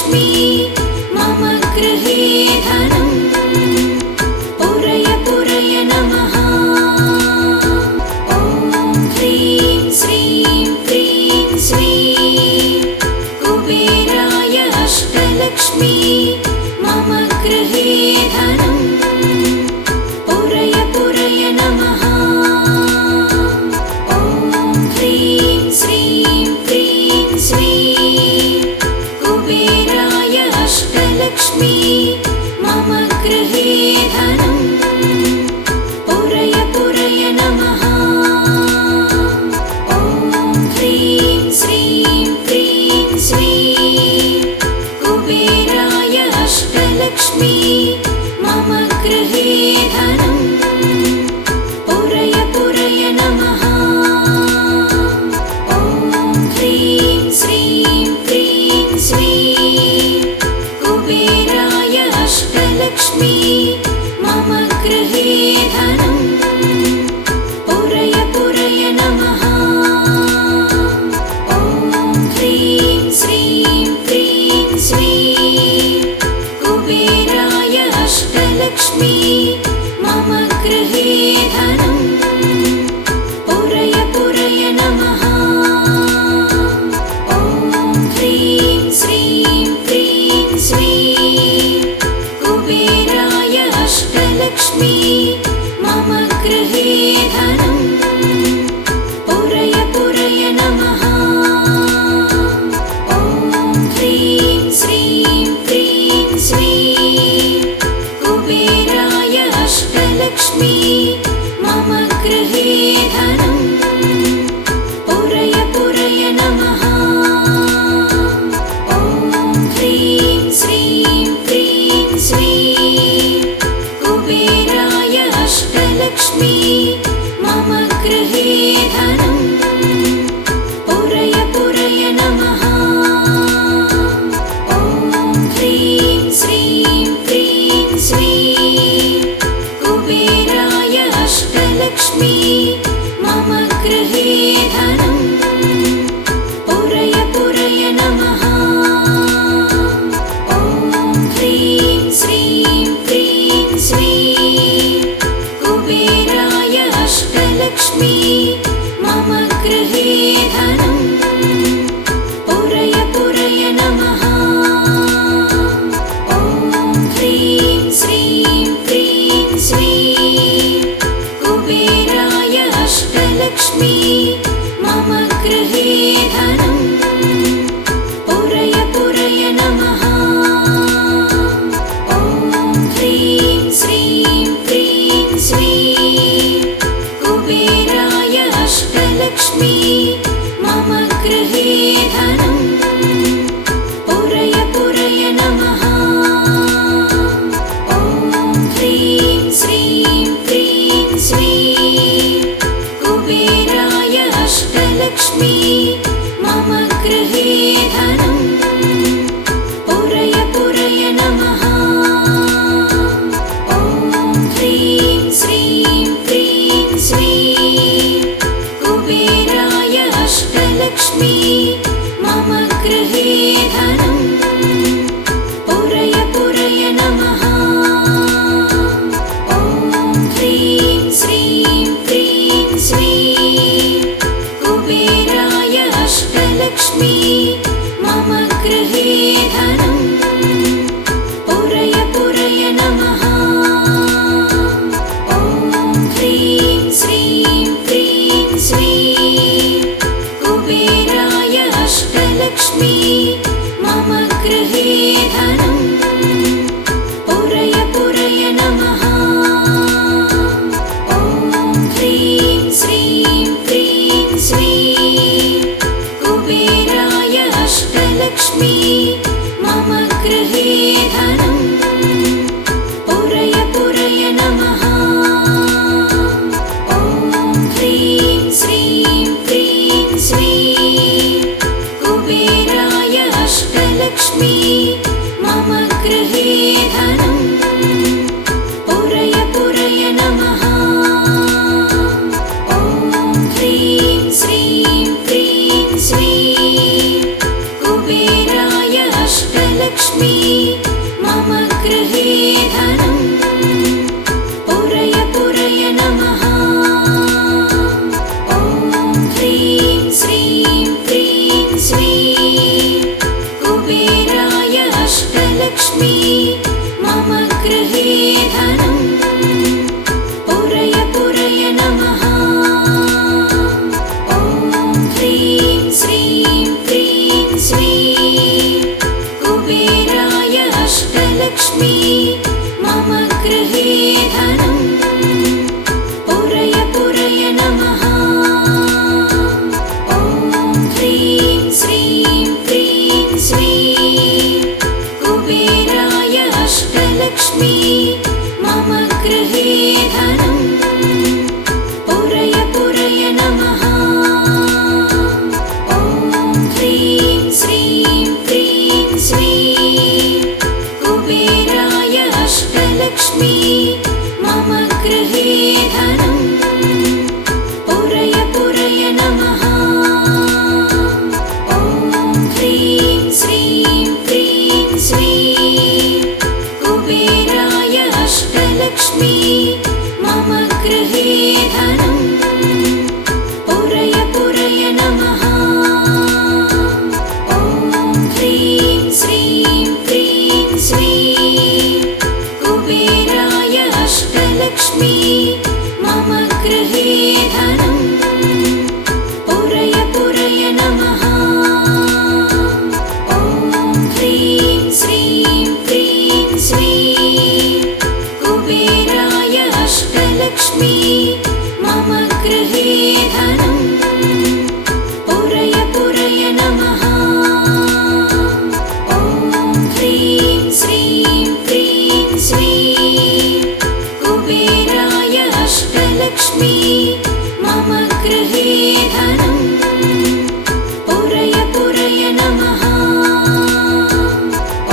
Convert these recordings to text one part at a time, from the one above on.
अष्टलक्ष्मी मम गृहे धनम् पूरय पूरय नमः। ॐ ह्रीं श्रीं क्रीं श्रीं कुबेराय अष्टलक्ष्मी मम गृहे धनम् पूरय पूरय नमः। ॐ ह्रीं श्रीं क्रीं श्रीं कुबेराय अष्टलक्ष्मी मम गृहे धनम् पूरय पूरय नमः। ॐ ह्रीं श्रीं क्रीं श्रीं कुबेराय अष्टलक्ष्मी मम गृहे धनम् पूरय पूरय नमः। ॐ ह्रीं श्रीं क्रीं श्रीं कुबेराय अष्टलक्ष्मी मम गृहे धनम् पूरय पूरय नमः। ॐ ह्रीं श्रीं क्रीं श्रीं कुबेराय अष्टलक्ष्मी मम गृहे धनम् पूरय पूरय नमः। ॐ ह्रीं श्रीं क्रीं श्रीं कुबेराय अष्टलक्ष्मी मम गृहे धनम् पूरय पूरय नमः। ॐ ह्रीं श्रीं क्रीं श्रीं कुबेराय अष्टलक्ष्मी मम गृहे धनम् पूरय पूरय नमः। ॐ ह्रीं श्रीं क्रीं श्रीं कुबेराय अष्टलक्ष्मी मम गृहे धनम् पूरय पूरय नमः। ॐ ह्रीं श्रीं क्रीं श्रीं कुबेराय अष्टलक्ष्मी मम गृहे धनम् पूरय पूरय नमः। ॐ ह्रीं श्रीं क्रीं श्रीं कुबेराय अष्टलक्ष्मी मम गृहे धनम् पूरय पूरय नमः। ॐ ह्रीं श्रीं क्रीं श्रीं कुबेराय अष्टलक्ष्मी मम गृहे धनम् पूरय पूरय नमः। ॐ ह्रीं श्रीं क्रीं श्रीं कुबेराय अष्टलक्ष्मी मम गृहे धनम् पूरय पूरय नमः। ॐ ह्रीं श्रीं क्रीं श्रीं कुबेराय अष्टलक्ष्मी मम गृहे धनम् पूरय पूरय नमः। ॐ ह्रीं श्रीं क्रीं श्रीं कुबेराय अष्टलक्ष्मी मम गृहे धनम् पूरय पूरय नमः। ॐ ह्रीं श्रीं क्रीं श्रीं कुबेराय अष्टलक्ष्मी मम गृहे धनम् पूरय पूरय नमः। ॐ ह्रीं श्रीं क्रीं श्रीं कुबेराय अष्टलक्ष्मी मम गृहे धनम् पूरय पूरय नमः। ॐ ह्रीं श्रीं क्रीं श्रीं कुबेराय अष्टलक्ष्मी मम गृहे धनम् पूरय पूरय नमः। ॐ ह्रीं श्रीं क्रीं श्रीं कुबेराय अष्टलक्ष्मी मम गृहे धनम् पूरय पूरय नमः। ॐ ह्रीं श्रीं क्रीं श्रीं कुबेराय अष्टलक्ष्मी मम गृहे धनम् पुरय पुरय नमः।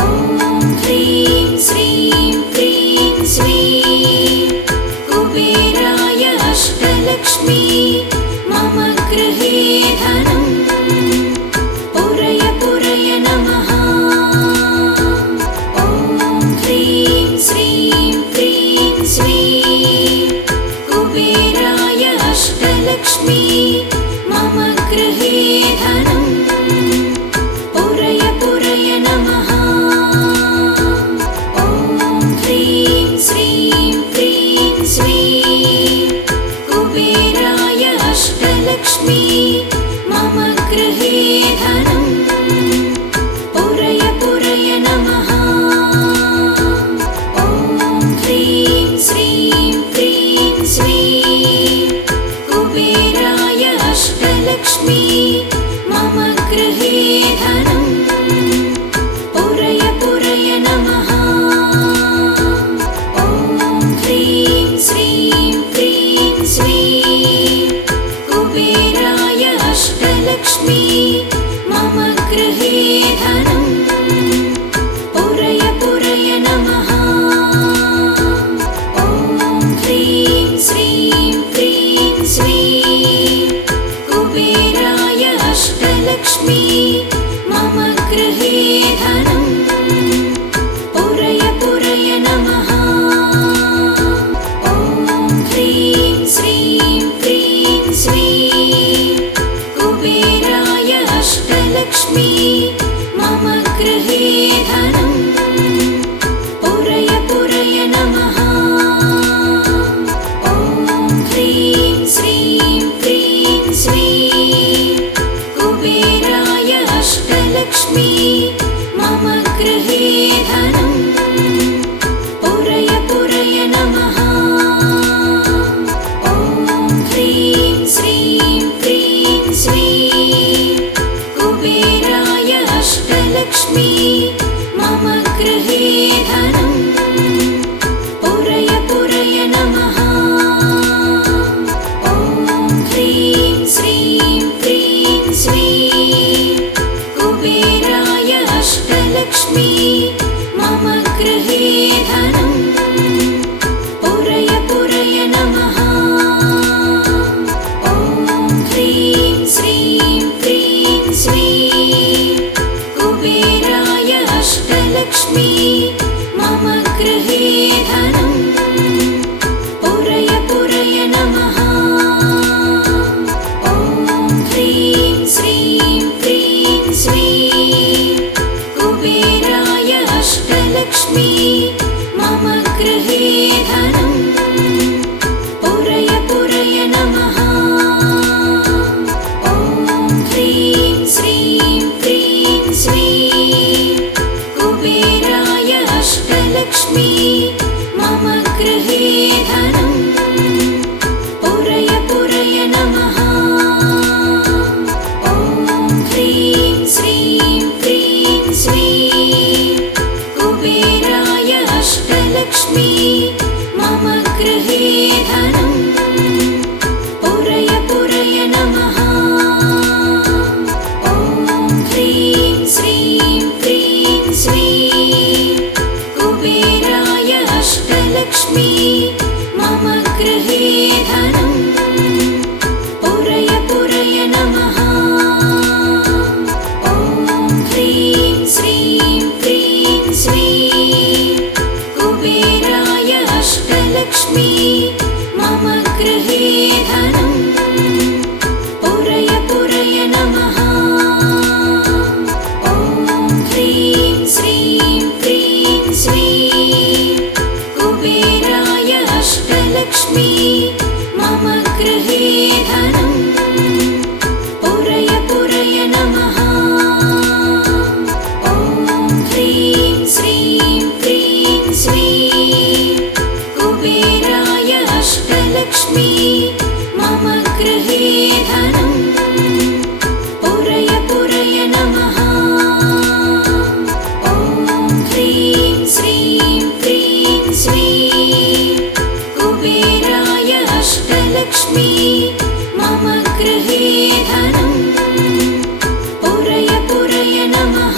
ॐ ह्रीं श्रीं क्रीं श्रीं कुबेराय अष्टलक्ष्मी मम गृहे धनम् पुरय पुरय नमः। ॐ ह्रीं श्रीं क्रीं श्रीं कुबेराय अष्टलक्ष्मी मम गृहे धनम् पुरय पुरय नमः। ॐ ह्रीं श्रीं क्रीं श्रीं कुबेराय अष्टलक्ष्मी मम गृहे धनम् पुरय पुरय नमः। ॐ ह्रीं श्रीं क्रीं श्रीं कुबेराय अष्टलक्ष्मी मम गृहे धनम् पुरय पुरय नमः। ॐ ह्रीं श्रीं क्रीं श्रीं कुबेराय अष्टलक्ष्मी मम गृहे धनम् पुरय पुरय नमः। ॐ ह्रीं श्रीं क्रीं श्रीं कुबेराय अष्टलक्ष्मी मम गृहे धनम् पुरय पुरय नमः। ॐ ह्रीं श्रीं क्रीं श्रीं कुबेराय अष्टलक्ष्मी मम गृहे धनम् पुरय पुरय नमः। ॐ ह्रीं श्रीं क्रीं श्रीं कुबेराय अष्टलक्ष्मी मम गृहे धनम् पुरय पुरय नमः। ॐ ह्रीं श्रीं क्रीं श्रीं कुबेराय अष्टलक्ष्मी मम गृहे धनम् पुरय पुरय नमः। ॐ ह्रीं श्रीं क्रीं श्रीं कुबेराय अष्टलक्ष्मी मम गृहे धनम् पुरय पुरय नमः। ॐ ह्रीं श्रीं क्रीं श्रीं कुबेराय अष्टलक्ष्मी मम गृहे धनम् पुरय पुरय नमः। ॐ ह्रीं श्रीं क्रीं श्रीं कुबेराय अष्टलक्ष्मी मम गृहे धनम् पुरय पुरय नमः। ॐ ह्रीं श्रीं क्रीं श्रीं कुबेराय अष्टलक्ष्मी मम गृहे धनम् पुरय पुरय नमः। ॐ ह्रीं श्रीं क्रीं श्रीं कुबेराय अष्टलक्ष्मी मम गृहे धनम् पुरय पुरय नमः। ॐ ह्रीं श्रीं क्रीं श्रीं कुबेराय अष्टलक्ष्मी मम गृहे धनम् पुरय पुरय नमः। ॐ ह्रीं श्रीं क्रीं श्रीं कुबेराय अष्टलक्ष्मी मम गृहे धनम् पुरय पुरय नमः। ॐ ह्रीं श्रीं क्रीं श्रीं कुबेराय अष्टलक्ष्मी मम गृहे धनम् पुरय पुरय नमः। ॐ ह्रीं श्रीं क्रीं श्रीं कुबेराय अष्टलक्ष्मी मम अष्टलक्ष्मी मम गृहे धनं पुरय पुरय नमः।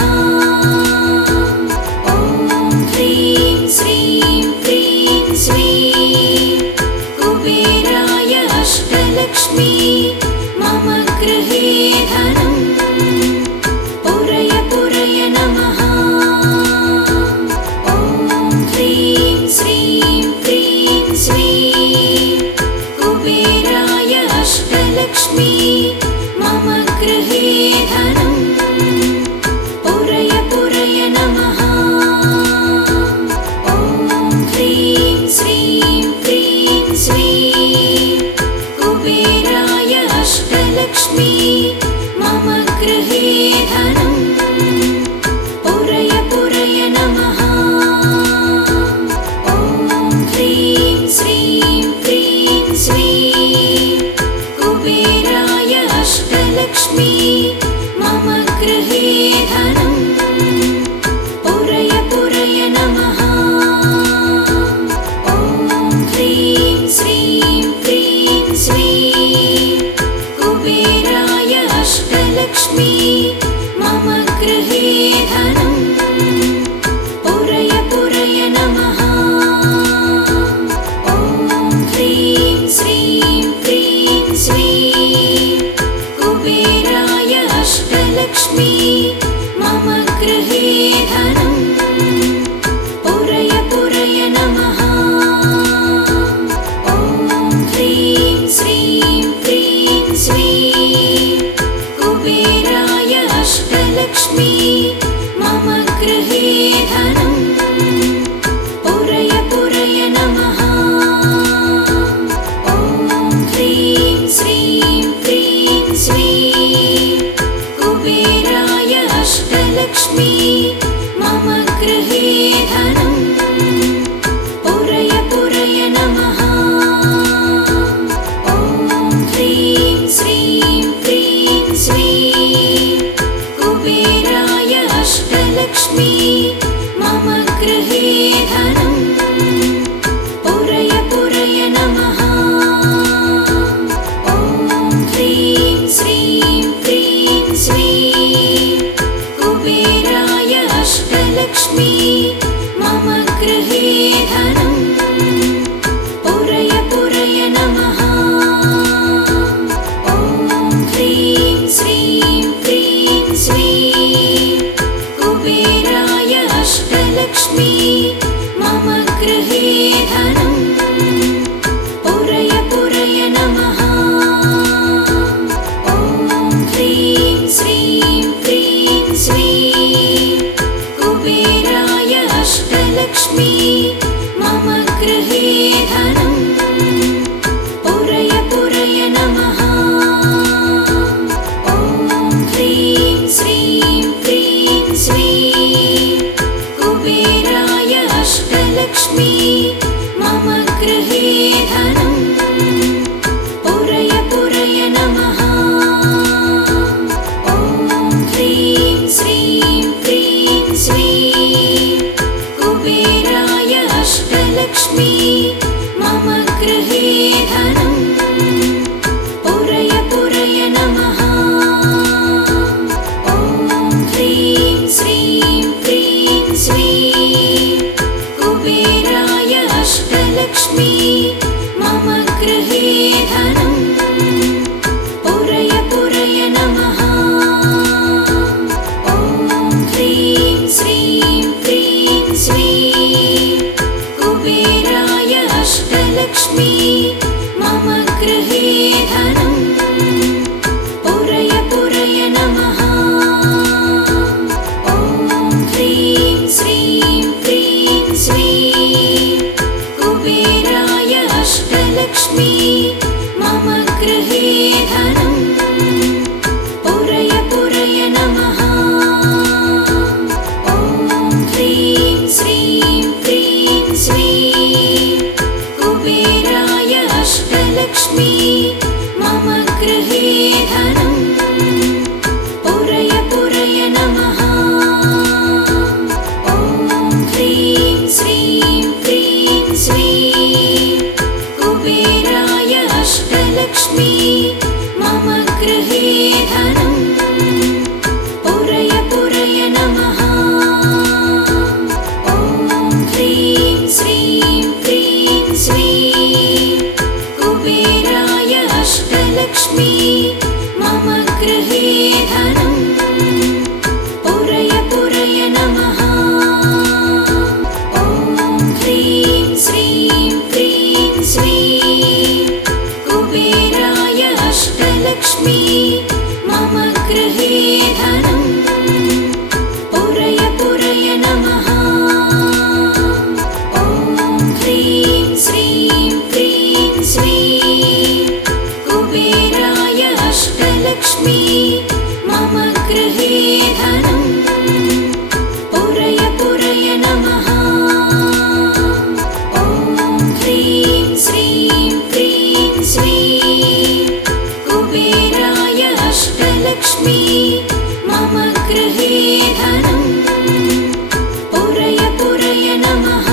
ॐ ह्रीं श्रीं क्रीं श्रीं कुबेराय अष्टलक्ष्मी मम गृहे धनं पुरय पुरय नमः। ॐ ह्रीं श्रीं क्रीं श्रीं कुबेराय अष्टलक्ष्मी मम गृहे धनं पुरय पुरय नमः। ॐ ह्रीं श्रीं क्रीं श्रीं कुबेराय अष्टलक्ष्मी मम गृहे धनं पुरय पुरय नमः। ॐ ह्रीं श्रीं क्रीं श्रीं कुबेराय अष्टलक्ष्मी मम गृहे धनं पुरय पुरय नमः। ॐ ह्रीं श्रीं क्रीं श्रीं कुबेराय अष्टलक्ष्मी मम गृहे धनं पुरय पुरय नमः। ॐ ह्रीं श्रीं क्रीं श्रीं कुबेराय अष्टलक्ष्मी मम गृहे धनं पुरय पुरय नमः। ॐ ह्रीं श्रीं क्रीं श्रीं कुबेराय अष्टलक्ष्मी मम गृहे धनं पुरय पुरय नमः। ॐ ह्रीं श्रीं क्रीं श्रीं कुबेराय अष्टलक्ष्मी मम गृहे धनं पुरय पुरय नमः। ॐ ह्रीं श्रीं क्रीं श्रीं कुबेराय अष्टलक्ष्मी मम गृहे धनं पुरय पुरय नमः। ॐ ह्रीं श्रीं क्रीं श्रीं कुबेराय अष्टलक्ष्मी मम गृहे धनं पुरय पुरय नमः। ॐ ह्रीं श्रीं क्रीं श्रीं कुबेराय अष्टलक्ष्मी मम गृहे धनं पुरय पुरय नमः। ॐ ह्रीं श्रीं क्रीं श्रीं कुबेराय अष्टलक्ष्मी मम गृहे धनं पुरय पुरय नमः। ॐ ह्रीं श्रीं क्रीं श्रीं कुबेराय अष्टलक्ष्मी मम गृहे धनं पुरय पुरय नमः। ॐ ह्रीं श्रीं क्रीं श्रीं कुबेराय अष्टलक्ष्मी मम गृहे धनं पुरय पुरय नमः।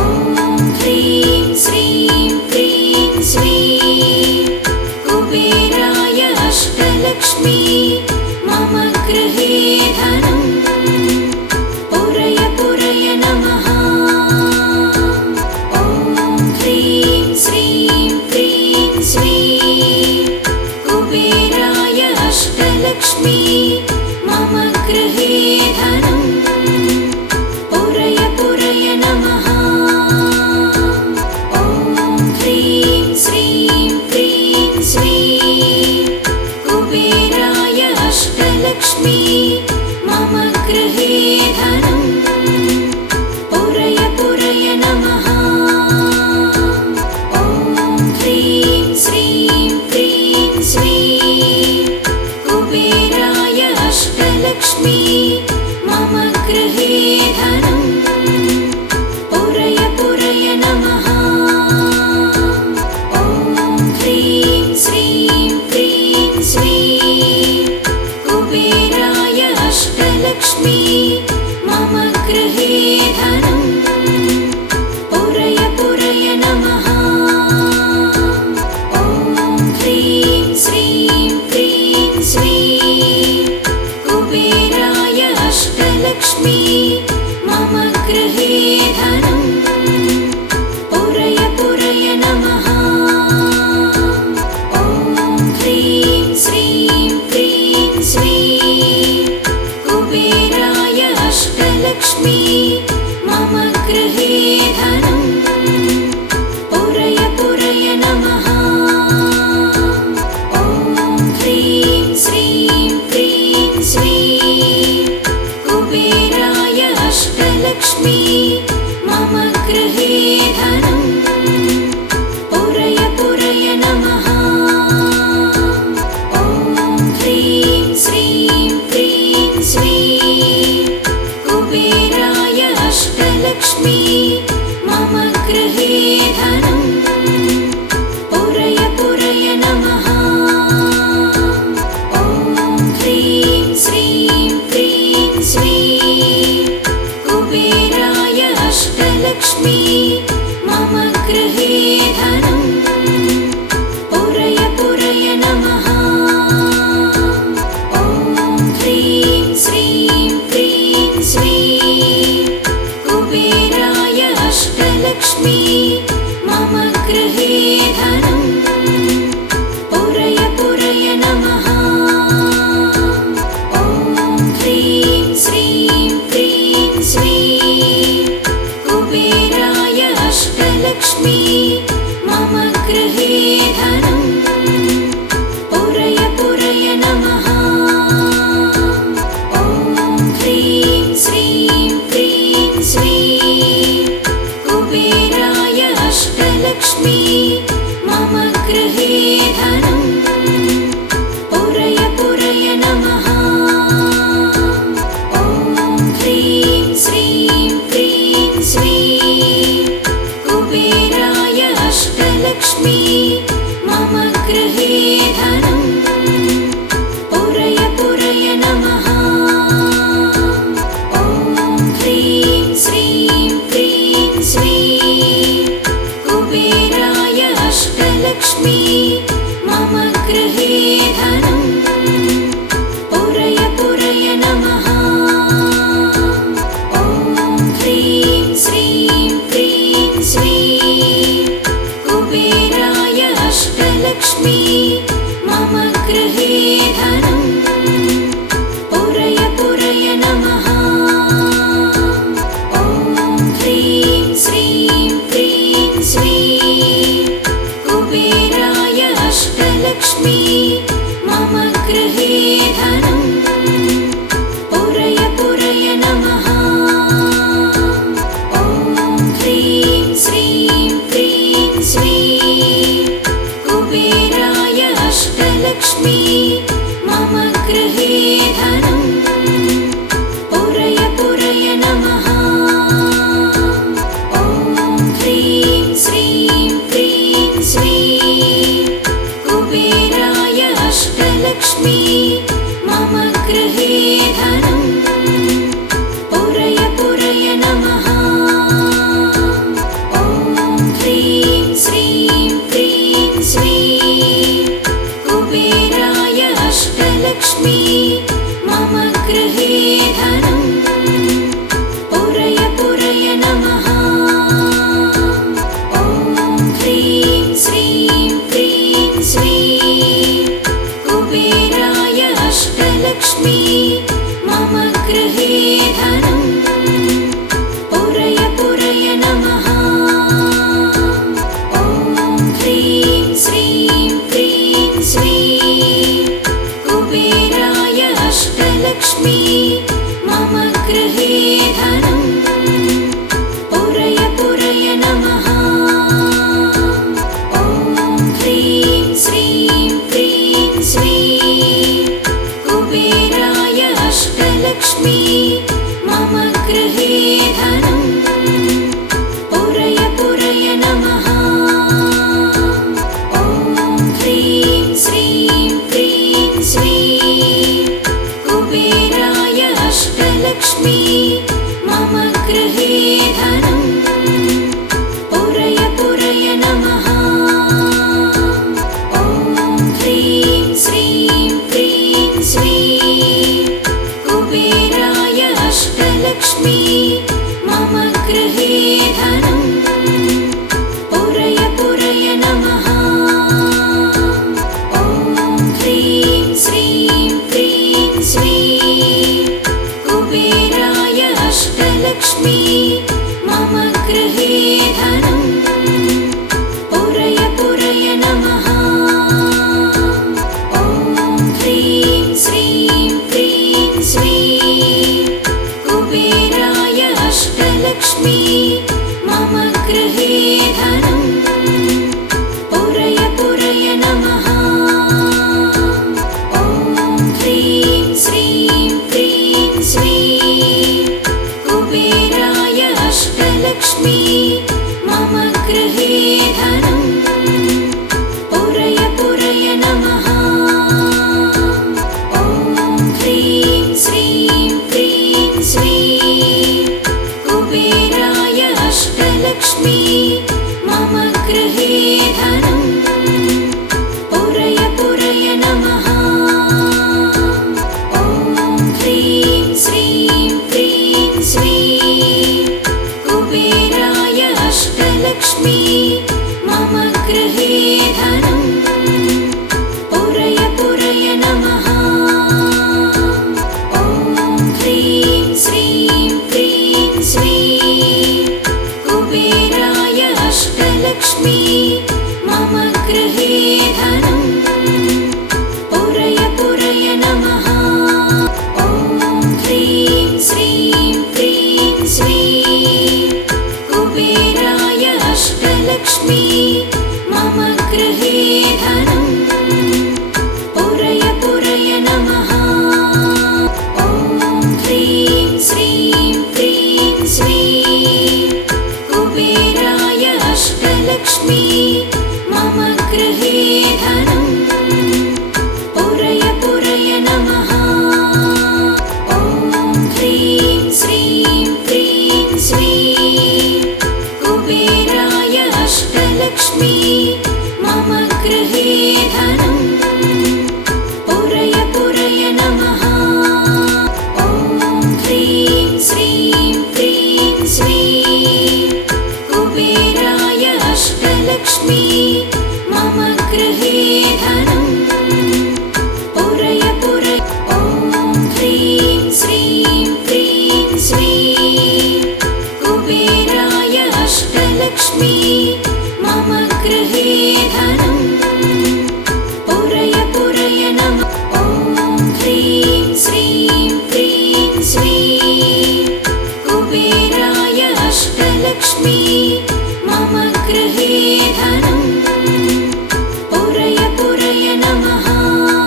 ॐ ह्रीं श्रीं क्रीं श्रीं कुबेराय अष्टलक्ष्मी मम गृहे धनं पुरय पुरय नमः। ॐ ह्रीं श्रीं क्रीं श्रीं कुबेराय अष्टलक्ष्मी मम गृहे धनं पुरय पुरय नमः। ॐ ह्रीं श्रीं क्रीं श्रीं कुबेराय अष्टलक्ष्मी मम गृहे धनं पुरय पुरय नमः। ॐ ह्रीं श्रीं क्रीं श्रीं कुबेराय अष्टलक्ष्मी मम गृहे धनं पुरय पुरय नमः। ॐ ह्रीं श्रीं क्रीं श्रीं कुबेराय अष्टलक्ष्मी मम गृहे धनं पुरय पुरय नमः। ॐ ह्रीं श्रीं क्रीं श्रीं कुबेराय अष्टलक्ष्मी मम गृहे धनं पुरय पुरय नमः। ॐ ह्रीं श्रीं क्रीं श्रीं कुबेराय अष्टलक्ष्मी मम गृहे धनं पुरय पुरय नमः। ॐ ह्रीं श्रीं क्रीं श्रीं कुबेराय अष्टलक्ष्मी मम गृहे धनं पुरय पुरय नमः। ॐ ह्रीं श्रीं क्रीं श्रीं कुबेराय अष्टलक्ष्मी मम गृहे धनं पुरय पुरय नमः। ॐ ह्रीं श्रीं क्रीं श्रीं कुबेराय अष्टलक्ष्मी मम गृहे धनं पुरय पुरय नमः। ॐ ह्रीं श्रीं क्रीं श्रीं कुबेराय अष्टलक्ष्मी मम गृहे धनं पुरय पुरय नमः। ॐ ह्रीं श्रीं क्रीं श्रीं कुबेराय अष्टलक्ष्मी मम गृहे धनं पुरय पुरय नमः। ॐ ह्रीं श्रीं क्रीं श्रीं कुबेराय अष्टलक्ष्मी मम गृहे धनं पुरय पुरय नमः। ॐ ह्रीं श्रीं क्रीं श्रीं कुबेराय अष्टलक्ष्मी मम गृहे धनं पुरय पुरय नमः। ॐ ह्रीं श्रीं क्रीं श्रीं कुबेराय अष्टलक्ष्मी मम गृहे धनं पुरय पुरय नमः। ॐ ह्रीं श्रीं क्रीं श्रीं कुबेराय अष्टलक्ष्मी मम गृहे धनं पुरय पुरय नमः। ॐ ह्रीं श्रीं क्रीं श्रीं कुबेराय अष्टलक्ष्मी मम गृहे धनं पुरय पुरय नमः। ॐ ह्रीं श्रीं क्रीं श्रीं कुबेराय अष्टलक्ष्मी मम गृहे धनं पुरय पुरय नमः। ॐ ह्रीं श्रीं क्रीं श्रीं कुबेराय अष्टलक्ष्मी मम गृहे धनं पुरय पुरय नमः। ॐ ह्रीं श्रीं क्रीं श्रीं कुबेराय अष्टलक्ष्मी मम गृहे धनं पुरय पुरय नमः। ॐ ह्रीं श्रीं क्रीं श्रीं कुबेराय अष्टलक्ष्मी मम गृहे धनं पुरय पुरय नमः। ॐ ह्रीं श्रीं क्रीं श्रीं कुबेराय अष्टलक्ष्मी मम गृहे धनं पुरय पुरय नमः। ॐ ह्रीं श्रीं क्रीं श्रीं कुबेराय अष्टलक्ष्मी मम गृहे धनं पुरय पुरय नमः। ॐ ह्रीं श्रीं क्रीं श्रीं कुबेराय अष्टलक्ष्मी मम गृहे धनं पुरय पुरय नमः। ॐ ह्रीं श्रीं क्रीं श्रीं कुबेराय गृहे